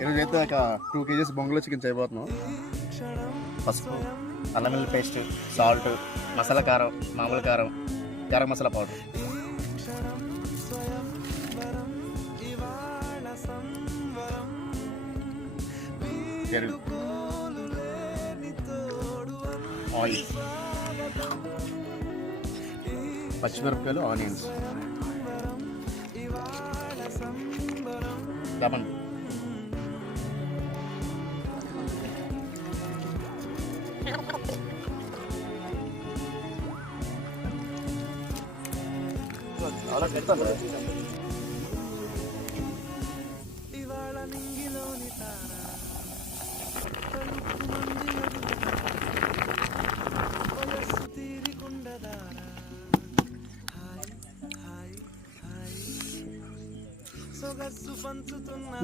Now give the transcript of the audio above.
ఈరోజు అయితే ఒక 2 kgs బొంగులో చికెన్ చేయబోతున్నాం. పసుపు, అల్లం వెల్లుల్లి పేస్ట్, సాల్ట్, మసాలా కారం, మామూలు కారం, గరం మసాలా పౌడర్, పెరుగు, ఆయిల్, పచ్చిమిరపకాయలు, ఆనియన్స్, లెమన్, అలా పెడతాను.